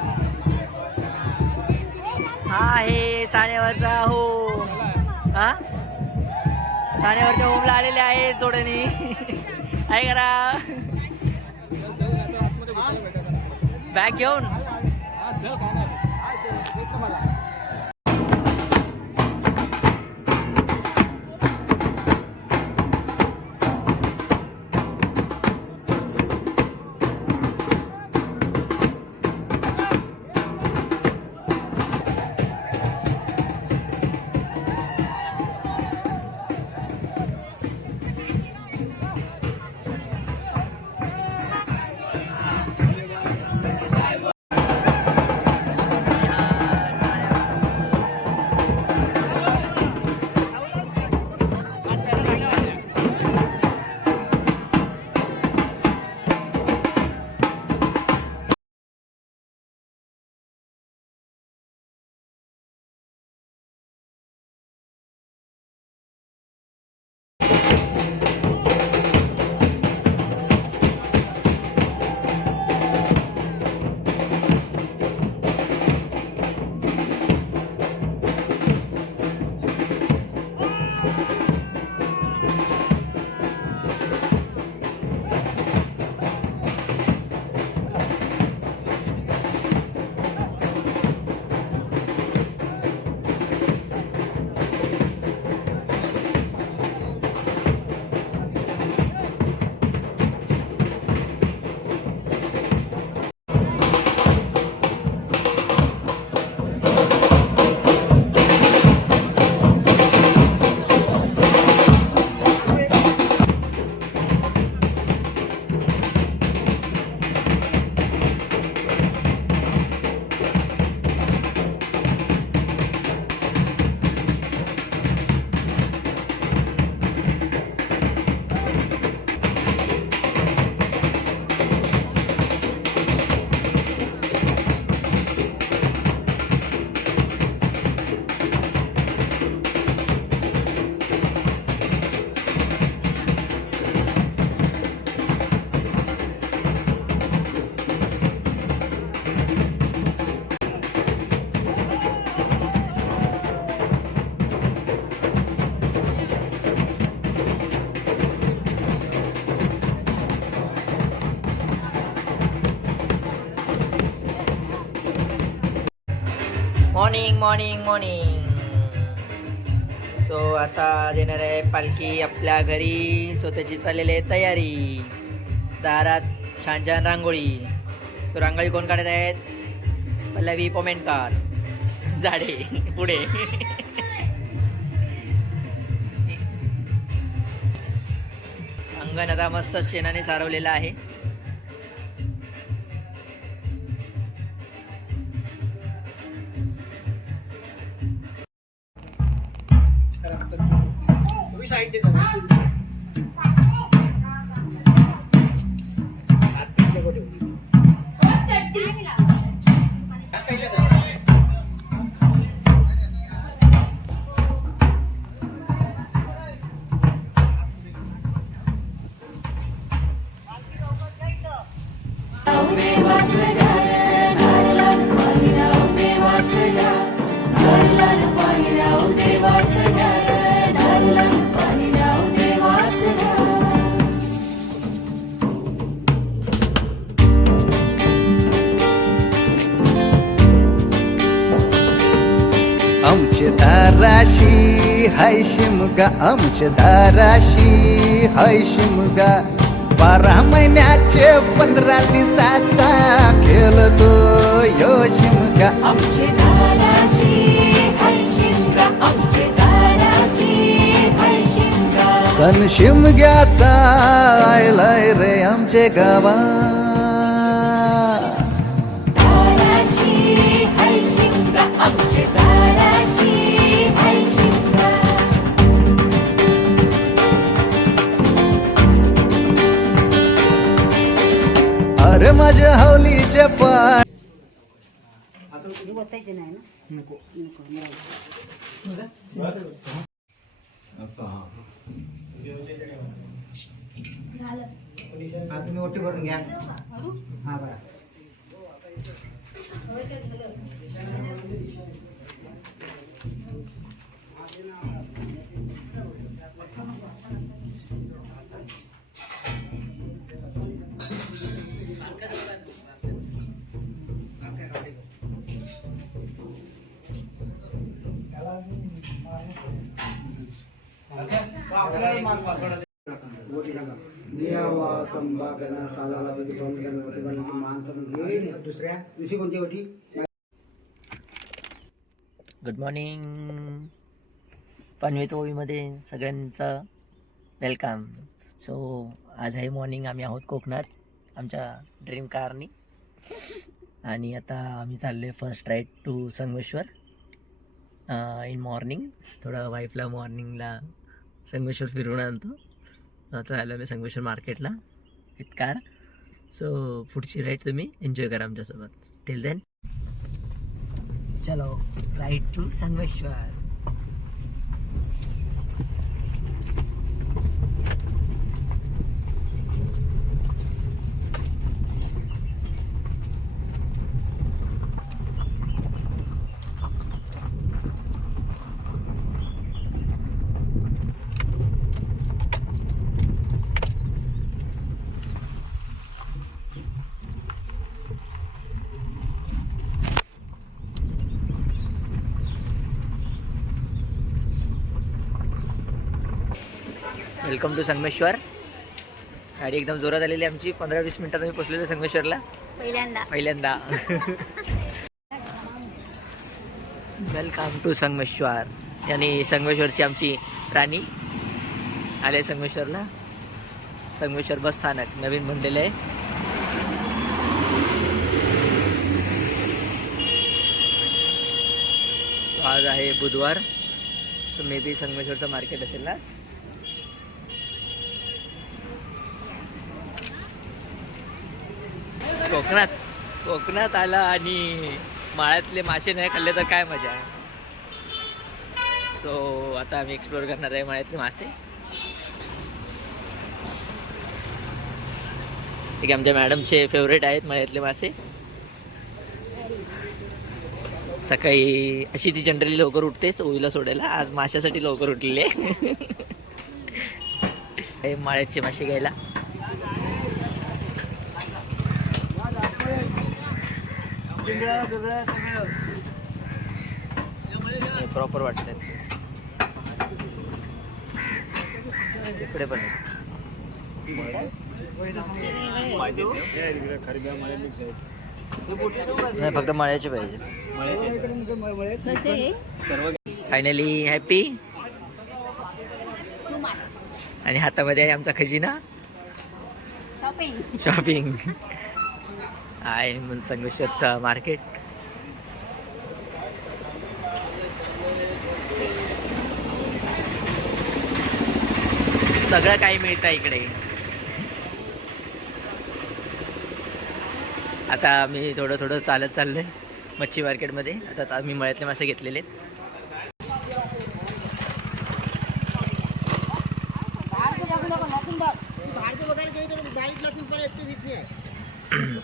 हा आहे सानेवरचा होम. हा सानेवरच्या होमला आलेले आहे जोडणी. काय करा बॅग घेऊन. Morning morning morning. सो आता देणार आहे पालखी आपल्या घरी. सो त्याची चाललेली आहे तयारी. दारात छान छान रांगोळी. सो रांगोळी कोण काढत आहेत? पल्लवी पोमेंटकर. झाडे पुढे. अंगण आता मस्त शेणाने सारवलेलं आहे. आमच्या दाराशी हाय शिमगा. आमच्या दाराशी हाय शिमगा. 12 महिन्याचे 15 दिवसाचा खेळतो यो शिमगा. आमच्या दाराशी हाय शिमगा. आमच्या दाराशी हाय शिमगा. सण शिमग्याचा आयलाय रे आमचे गावा. दाराशी हाय शिमगा. आमच्या दाराशी हाय शिमगा. अरे माझ्या हवलीचे पाय. आता तुम्ही बतायचे नाही ना. नको तुम्ही ओटी भरून घ्या. हा बघा दुसऱ्या दिवशी कोणती ओटी? गुड मॉर्निंग पनवेत ओवीमध्ये सगळ्यांचं वेलकम. सो आज आहे मॉर्निंग, आम्ही आहोत कोकणात आमच्या ड्रीम कारनी आणि आता आम्ही चाललो आहे first ride to Sangameshwar in morning. थोडं वाईफला मॉर्निंगला संगमेश्वर फिरवून आणतो. आता आलो मी संगमेश्वर मार्केटला विथ कार. सो पुढची राईड तुम्ही एन्जॉय करा आमच्यासोबत. टिल देन चलो ride to Sangameshwar. Welcome to Sangameshwar. गाडी एकदम जोरात आलेली आमची. 15-20 मिनिटात आम्ही पोचलेलो संगमेश्वरला पहिल्यांदा. Welcome to Sangameshwar. आणि संगमेश्वरची आमची राणी आले संगमेश्वरला. संगमेश्वर बस स्थानक नवीन बनलेलं आहे. आज आहे बुधवार. सो मे बी संगमेश्वरचं मार्केट असेल ना. कोकणात आला आणि माळ्यातले मासे नाही खाल्ले तर काय मजा. सो आता आम्ही एक्सप्लोअर करणार आहे माळ्यातले मासे. ठीक आहे, आमच्या मॅडमचे फेवरेट आहेत माळ्यातले मासे. सकाळी अशी ती जनरली लवकर उठतेच ओवीला सोडायला. आज माशासाठी लवकर उठलेले माळ्याचे मासे घ्यायला. प्रॉपर वाटतात इकडे पण. नाही फक्त मळ्याचे पाहिजे. Finally happy. आणि हातामध्ये आहे आमचा खजिना शॉपिंग आहे म्हणून संगमेश्वरचं मार्केट. सगळं काही मिळतं इकडे. आता आम्ही थोडं चालत चाललोय मच्छी मार्केटमध्ये. आता आम्ही मळ्यातले मासे घेतलेले आहेत.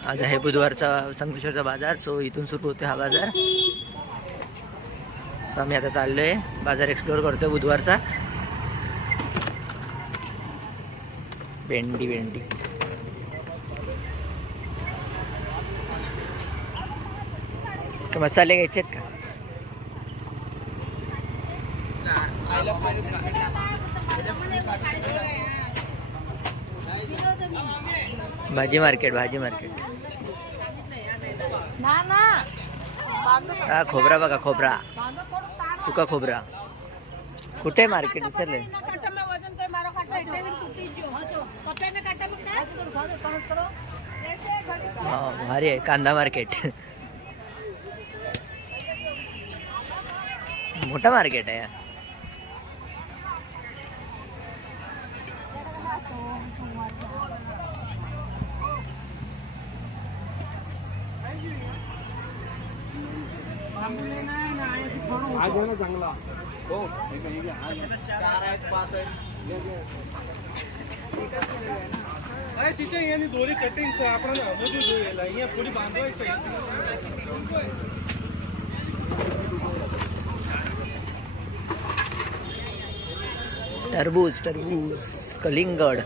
आज आहे बुधवारचा संगमेश्वरचा बाजार. सो इथून सुरू होते हा बाजार. सो आम्ही आता चाललोय बाजार एक्सप्लोअर करतोय बुधवारचा. भेंडी मसाले घ्यायचे आहेत का? भाजी मार्केट हा खोबरा बघा. खोबरा सुका खोबरा कुठे मार्केट विचारलंय. भारी आहे. कांदा मार्केट मोठा मार्केट आहे. आज आहे ना चांगला. हो 4 आहेत 5 आहेत. तिथे यांनी दोरी कटिंग आपण मजूर याला पूरी बांधवायचं. टरबूज कलिंगड.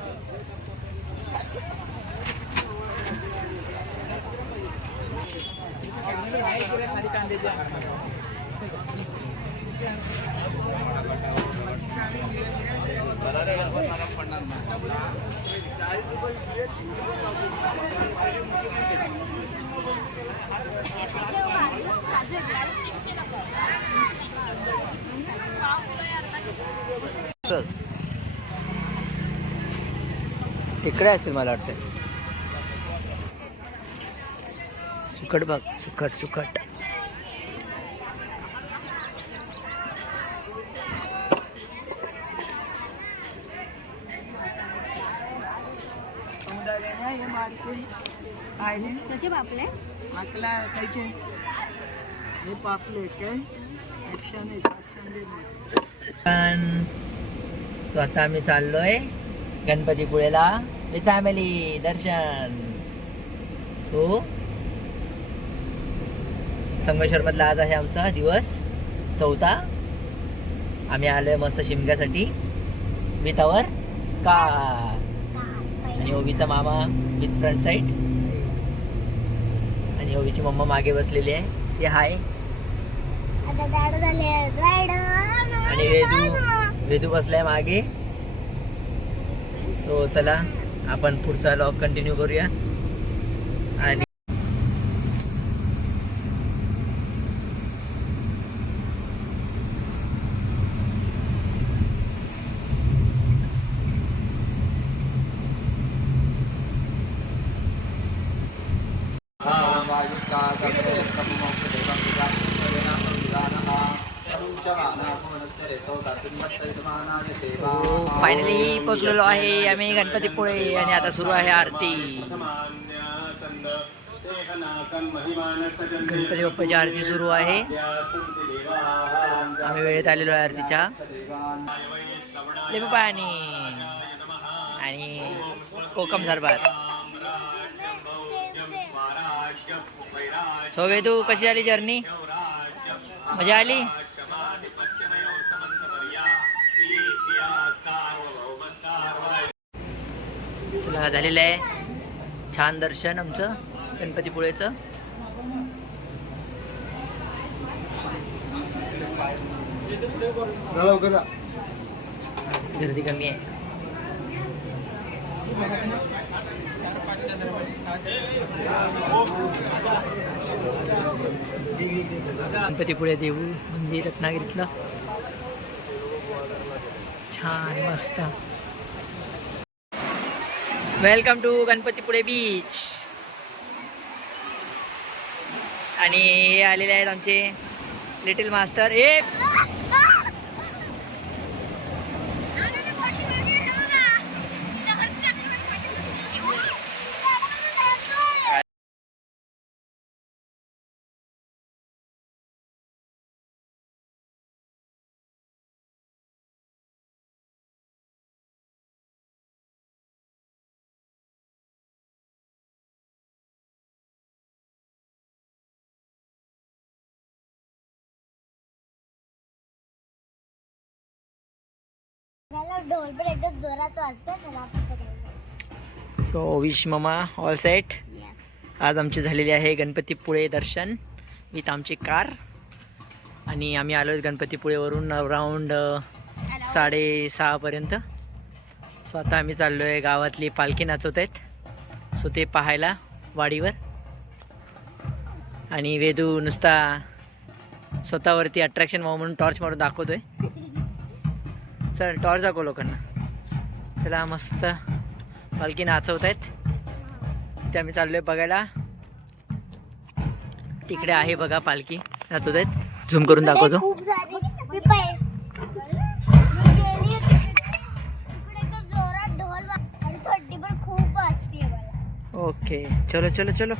तिकडे असेल मला वाटतं. सुकट बघ, सुकट. कसे पापले आपला खायचे हे पापलेट काय 800 700 सो आता आम्ही चाललोय गणपतीपुळेला विथ फॅमिली दर्शन. सो संगमेश्वर मधला आज आहे आमचा दिवस 4था. आम्ही आलोय मस्त शिमग्यासाठी विथ आवर कार. आणि ओवीचा मामा विथ फ्रंट साईड आणि ओवीची मम्मा मागे बसलेली आहे. सी हाय. आणि वेदू बसलाय मागे. सो चला आपण पुढचा लॉग कंटिन्यू करूया. आणि फायनली पोहोचलेलो आहे आम्ही गणपतीपुळे. आणि आता सुरू आहे आरती. गणपती बाप्पाची आरती सुरू आहे. आम्ही वेळेत आलेलो आहे आरतीच्या. लिंबू पाणी आणि कोकम सरबत. सो वेदू कशी झाली जर्नी? मजा आली? चला झालेलं आहे छान दर्शन आमचं गणपतीपुळेचं. गर्दी कमी आहे. गणपतीपुळे देऊ मंदिर रत्नागिरीतलं छान मस्त. Welcome to Ganpatipule beach. आणि हे आलेले आहेत आमचे लिटिल मास्टर. एक सो विश मामा ऑल सेट. आज आमची झालेली आहे गणपतीपुळे दर्शन विथ आमची कार. आणि आम्ही आलो गणपतीपुळेवरून अराऊंड 6:30 पर्यंत. सो आता आम्ही चाललो आहे गावातली पालखी नाचवत आहेत सो ते पाहायला वाडीवर. आणि वेदू नुसता स्वतःवरती अट्रॅक्शन व्हावं म्हणून टॉर्च मारून दाखवतोय. चल टॉर्च दाखव लोकांना. चला मस्त पालखी नाचवत आहेत ते आम्ही चाललोय बघायला. तिकडे आहे बघा पालखी नाचवत आहेत. झूम करून दाखवतो. ओके चलो चलो चलो.